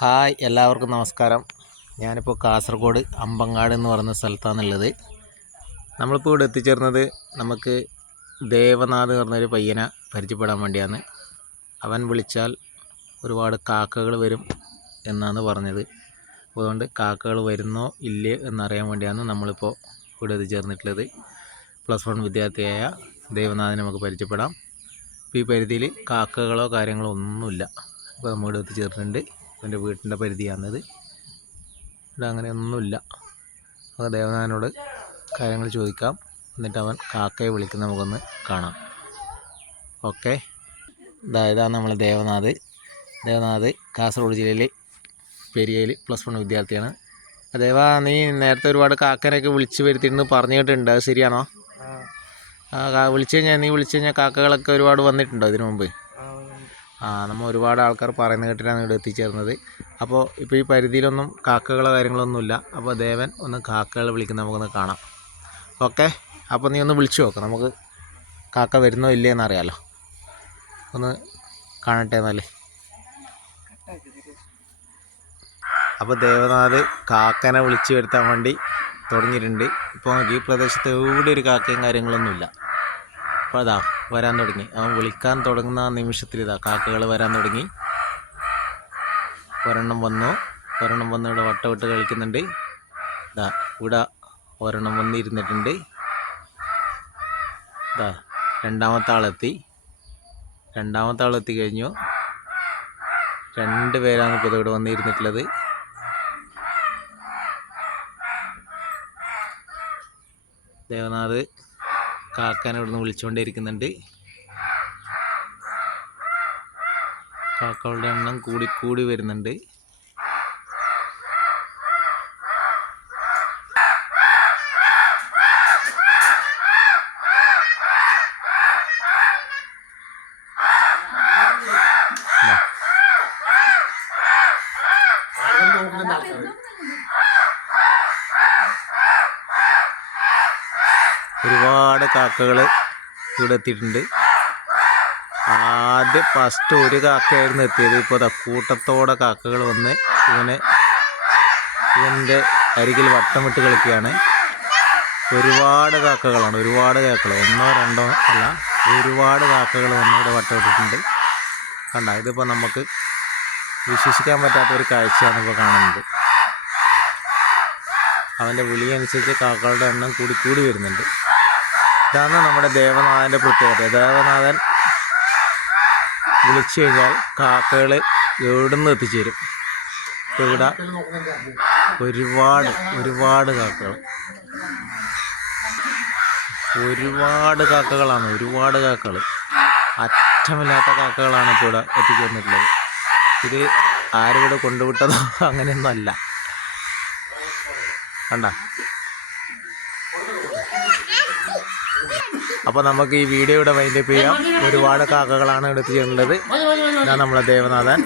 Hi, എല്ലാവർക്കും നമസ്കാരം. ഞാനിപ്പോൾ കാസർഗോഡ് അമ്പങ്ങാട് എന്ന് പറയുന്ന സ്ഥലത്താണുള്ളത്. നമ്മളിപ്പോൾ ഇവിടെ എത്തിച്ചേർന്നത് നമുക്ക് ദേവനാഥ് എന്ന് പറഞ്ഞൊരു പയ്യനെ പരിചയപ്പെടാൻ വേണ്ടിയാണ്. അവൻ വിളിച്ചാൽ ഒരുപാട് കാക്കകൾ വരും എന്നാണ് പറഞ്ഞത്. അതുകൊണ്ട് കാക്കകൾ വരുന്നോ ഇല്ലേ എന്നറിയാൻ വേണ്ടിയാണ് നമ്മളിപ്പോൾ ഇവിടെ എത്തിച്ചേർന്നിട്ടുള്ളത്. +1 വിദ്യാർത്ഥിയായ ദേവനാഥിനെ നമുക്ക് പരിചയപ്പെടാം. ഇപ്പോൾ ഈ പരിധിയിൽ കാക്കകളോ കാര്യങ്ങളോ ഒന്നുമില്ല. ഇപ്പോൾ നമ്മൾ ഇവിടെ എത്തിച്ചേർന്നിട്ടുണ്ട്. എൻ്റെ വീട്ടിൻ്റെ പരിധിയാണിത്. ഇവിടെ അങ്ങനെയൊന്നുമില്ല. അപ്പോൾ ദേവനാഥനോട് കാര്യങ്ങൾ ചോദിക്കാം. എന്നിട്ട് അവൻ കാക്കയെ വിളിക്കുന്ന നമുക്കൊന്ന് കാണാം. ഓക്കെ, ഇതാണ് നമ്മൾ ദേവനാഥ് കാസർഗോഡ് ജില്ലയിൽ പെരിയയിൽ +1 വിദ്യാർത്ഥിയാണ്. ദേവാ, നീ നേരത്തെ ഒരുപാട് കാക്കനെയൊക്കെ വിളിച്ച് വരുത്തിയിരുന്നു പറഞ്ഞു കേട്ടിട്ടുണ്ട്, അത് ശരിയാണോ? നീ വിളിച്ചു കഴിഞ്ഞാൽ കാക്കകളൊക്കെ ഒരുപാട് വന്നിട്ടുണ്ടോ ഇതിനു മുമ്പ്? നമ്മൾ ഒരുപാട് ആൾക്കാർ പറയുന്ന കേട്ടിട്ടാണ് ഇവിടെ എത്തിച്ചേർന്നത്. അപ്പോൾ ഇപ്പോൾ ഈ പരിധിയിലൊന്നും കാക്കകളോ കാര്യങ്ങളൊന്നുമില്ല. അപ്പോൾ ദേവൻ ഒന്ന് കാക്കകളെ വിളിക്കുന്ന നമുക്കൊന്ന് കാണാം. ഓക്കെ, അപ്പോൾ നീ ഒന്ന് വിളിച്ചു നോക്കാം, നമുക്ക് കാക്ക വരുന്നോ ഇല്ലേ എന്നറിയാമല്ലോ. ഒന്ന് കാണട്ടെ എന്നല്ലേ. അപ്പോൾ ദേവനാഥ് കാക്കനെ വിളിച്ചു വരുത്താൻ വേണ്ടി തുടങ്ങിയിട്ടുണ്ട്. ഇപ്പോൾ ഈ പ്രദേശത്ത് എവിടെ ഒരു കാക്കയും കാര്യങ്ങളൊന്നുമില്ല. അപ്പോൾ അതാ വരാൻ തുടങ്ങി. അവൻ വിളിക്കാൻ തുടങ്ങുന്ന ആ നിമിഷത്തിൽ കാക്കകൾ വരാൻ തുടങ്ങി. ഒരെണ്ണം വന്നു ഇവിടെ വട്ടമിട്ട് കളിക്കുന്നുണ്ട്. ഇവിടെ ഒരെണ്ണം വന്നിരുന്നിട്ടുണ്ട്. രണ്ടാമത്തെ ആളെത്തി കഴിഞ്ഞു. 2 പേരാണ് ഇപ്പോൾ ഇവിടെ വന്നിരുന്നിട്ടുള്ളത്. ദേവനാഥ് കാക്കനെ ഇവിടുന്ന് വിളിച്ചുകൊണ്ടേയിരിക്കുന്നുണ്ട്. കാക്കകളുടെ എണ്ണം കൂടി വരുന്നുണ്ട്. ഒരുപാട് കാക്കകൾ ഇവിടെ എത്തിയിട്ടുണ്ട്. ആദ്യം ഫസ്റ്റ് ഒരു കാക്കയായിരുന്നു എത്തിയത്. ഇപ്പോൾ കൂട്ടത്തോടെ കാക്കകൾ വന്ന് ഇവൻ്റെ അരികിൽ വട്ടമിട്ട് കളിക്കുകയാണ്. ഒരുപാട് കാക്കകളാണ്, ഒന്നോ രണ്ടോ അല്ല, ഒരുപാട് കാക്കകൾ വന്ന് ഇവിടെ വട്ടമിട്ടിട്ടുണ്ട്. കണ്ട, ഇതിപ്പോൾ നമുക്ക് വിശ്വസിക്കാൻ പറ്റാത്തൊരു കാഴ്ചയാണ് ഇപ്പോൾ കാണുന്നത്. അവൻ്റെ വിളി അനുസരിച്ച് കാക്കകളുടെ എണ്ണം കൂടി വരുന്നുണ്ട്. ഇതാണ് നമ്മുടെ ദേവനാഥൻ്റെ പ്രത്യേകത. ദേവനാഥൻ വിളിച്ചു കഴിഞ്ഞാൽ കാക്കകൾ എവിടുന്ന് എത്തിച്ചേരും. ഇപ്പോൾ ഇവിടെ ഒരുപാട് കാക്കകളാണ്. അറ്റമില്ലാത്ത കാക്കകളാണ് ഇപ്പോൾ ഇവിടെ എത്തിച്ചേർന്നിട്ടുള്ളത്. ഇത് ആരിവിടെ കൊണ്ടുവിട്ടതോ അങ്ങനെയൊന്നും അല്ല. കണ്ട, അപ്പോൾ നമുക്ക് ഈ വീഡിയോ ഇവിടെ വൈൻഡപ്പ് ചെയ്യാം. ഒരുപാട് കാക്കകളാണ് ഇവിടെ എത്തിച്ചിട്ടുള്ളത്. ഇതാണ് നമ്മളെ ദേവനാഥൻ.